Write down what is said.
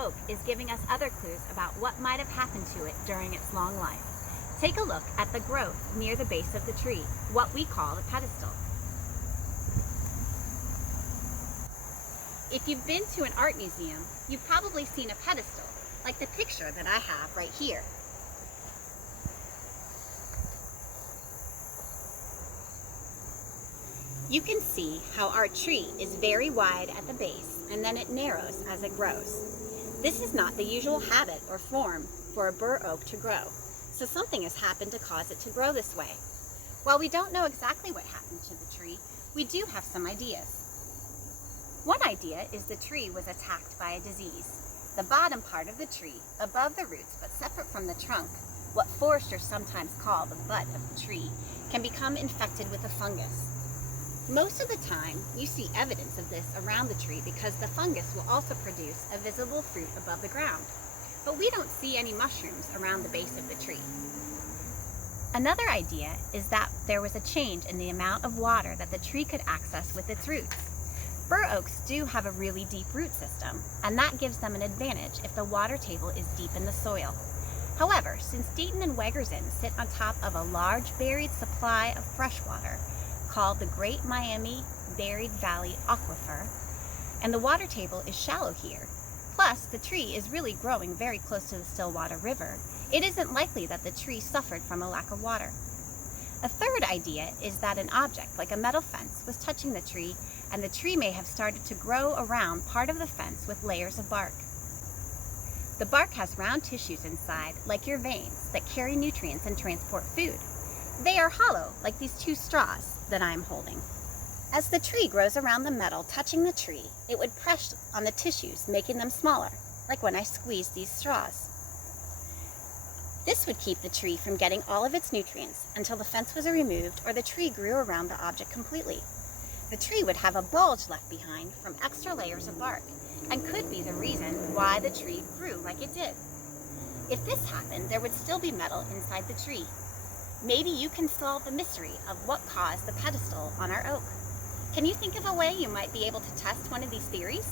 oak is giving us other clues about what might have happened to it during its long life. Take a look at the growth near the base of the tree, what we call the pedestal. If you've been to an art museum, you've probably seen a pedestal, like the picture that I have right here. You can see how our tree is very wide at the base and then it narrows as it grows. This is not the usual habit or form for a bur oak to grow, so something has happened to cause it to grow this way. While we don't know exactly what happened to the tree, we do have some ideas. One idea is the tree was attacked by a disease. The bottom part of the tree, above the roots but separate from the trunk, what foresters sometimes call the butt of the tree, can become infected with a fungus. Most of the time, you see evidence of this around the tree because the fungus will also produce a visible fruit above the ground. But we don't see any mushrooms around the base of the tree. Another idea is that there was a change in the amount of water that the tree could access with its roots. Bur oaks do have a really deep root system, and that gives them an advantage if the water table is deep in the soil. However, since Dayton and Wegersund sit on top of a large buried supply of fresh water, called the Great Miami Buried Valley Aquifer, and the water table is shallow here. Plus, the tree is really growing very close to the Stillwater River. It isn't likely that the tree suffered from a lack of water. A third idea is that an object, like a metal fence, was touching the tree, and the tree may have started to grow around part of the fence with layers of bark. The bark has round tissues inside, like your veins, that carry nutrients and transport food. They are hollow, like these two straws that I'm holding. As the tree grows around the metal touching the tree, it would press on the tissues, making them smaller, like when I squeeze these straws. This would keep the tree from getting all of its nutrients until the fence was removed or the tree grew around the object completely. The tree would have a bulge left behind from extra layers of bark and could be the reason why the tree grew like it did. If this happened, there would still be metal inside the tree. Maybe you can solve the mystery of what caused the pedestal on our oak. Can you think of a way you might be able to test one of these theories?